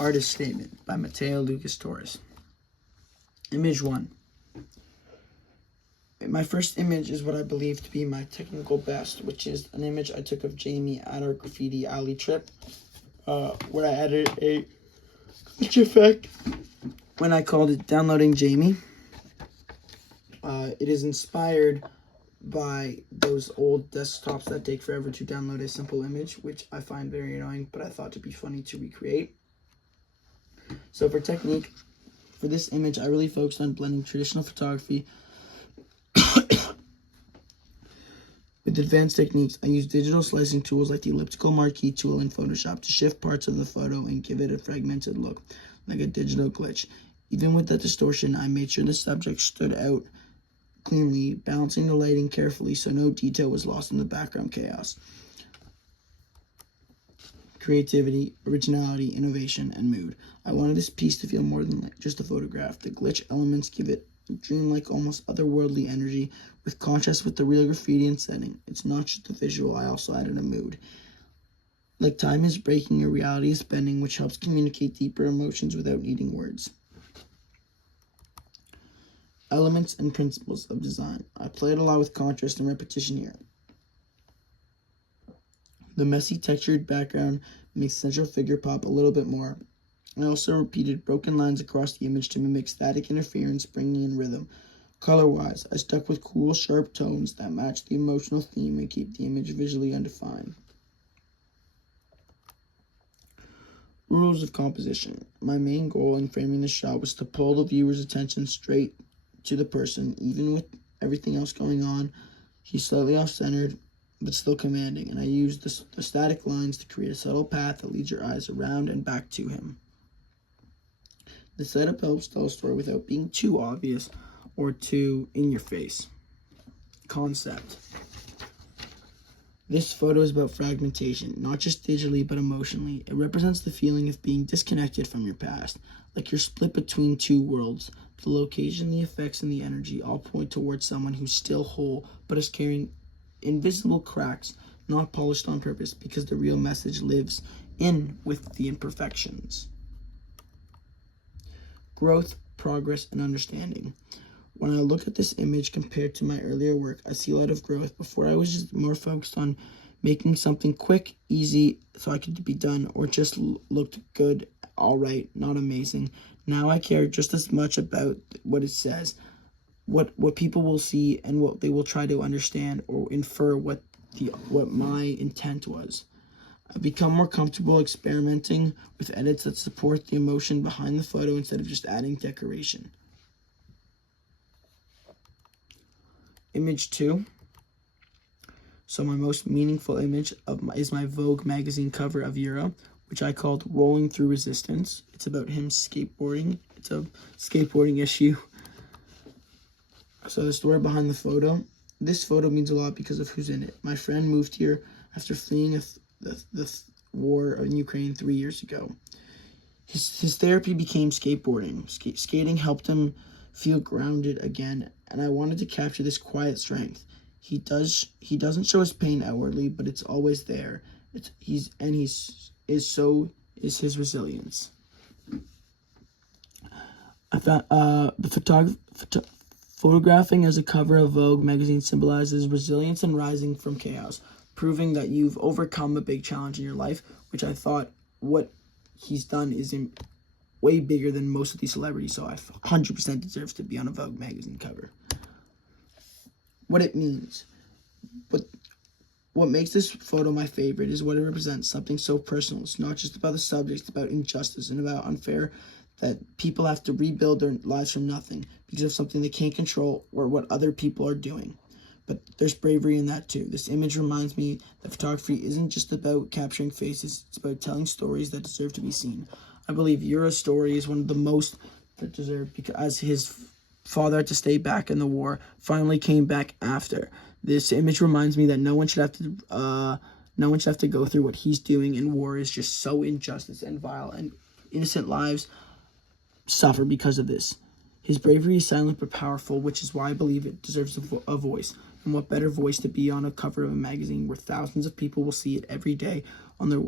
Artist Statement by Mateo Lucas Torres. Image 1. My first image is what I believe to be my technical best, which is an image I took of Jamie at our graffiti alley trip, where I added a glitch effect when I called it Downloading Jamie. It is inspired by those old desktops that take forever to download a simple image, which I find very annoying, but I thought to be funny to recreate. So for technique, for this image, I really focused on blending traditional photography with advanced techniques. I used digital slicing tools like the elliptical marquee tool in Photoshop to shift parts of the photo and give it a fragmented look, like a digital glitch. Even with that distortion, I made sure the subject stood out cleanly, balancing the lighting carefully so no detail was lost in the background chaos. Creativity, originality, innovation, and mood. I wanted this piece to feel more than just a photograph. The glitch elements give it a dreamlike, almost otherworldly energy, with contrast with the real graffiti and setting. It's not just a visual, I also added a mood. Like time is breaking and reality is bending, which helps communicate deeper emotions without needing words. Elements and principles of design. I played a lot with contrast and repetition here. The messy textured background makes the central figure pop a little bit more. I also repeated broken lines across the image to mimic static interference, bringing in rhythm. Color-wise, I stuck with cool, sharp tones that match the emotional theme and keep the image visually undefined. Rules of composition. My main goal in framing the shot was to pull the viewer's attention straight to the person. Even with everything else going on, he's slightly off-centered, but still commanding, and I used the static lines to create a subtle path that leads your eyes around and back to him. The setup helps tell a story without being too obvious or too in your face. Concept. This photo is about fragmentation, not just digitally but emotionally. It represents the feeling of being disconnected from your past, like you're split between two worlds. The location, the effects, and the energy all point towards someone who's still whole but is carrying invisible cracks, not polished on purpose, because the real message lives in with the imperfections. Growth, progress, and understanding. When I look at this image compared to my earlier work, I see a lot of growth. Before, I was just more focused on making something quick, easy, so I could be done, or just looked good, all right, not amazing. Now I care just as much about what it says, what people will see, and what they will try to understand or infer what my intent was. I've become more comfortable experimenting with edits that support the emotion behind the photo instead of just adding decoration. Image 2. So my most meaningful image is my Vogue magazine cover of Euro, which I called Rolling Through Resistance. It's about him skateboarding. It's a skateboarding issue. So the story behind the photo. This photo means a lot because of who's in it. My friend moved here after fleeing the war in Ukraine 3 years ago. His therapy became skateboarding. Skating helped him feel grounded again, and I wanted to capture this quiet strength. He doesn't show his pain outwardly, but it's always there. His resilience. I found photographing as a cover of Vogue magazine symbolizes resilience and rising from chaos, proving that you've overcome a big challenge in your life, which I thought what he's done is way bigger than most of these celebrities, so I 100% deserves to be on a Vogue magazine cover. What it means. But what makes this photo my favorite is what it represents, something so personal. It's not just about the subject, it's about injustice and about unfair that people have to rebuild their lives from nothing because of something they can't control or what other people are doing. But there's bravery in that too. This image reminds me that photography isn't just about capturing faces, it's about telling stories that deserve to be seen. I believe Euro's story is one of the most that deserve, because as his father had to stay back in the war, finally came back after. This image reminds me that no one should have to go through what he's doing, and war is just so injustice and vile, and innocent lives suffer because of this. His bravery is silent but powerful, which is why I believe it deserves a voice. And what better voice to be on a cover of a magazine where thousands of people will see it every day on their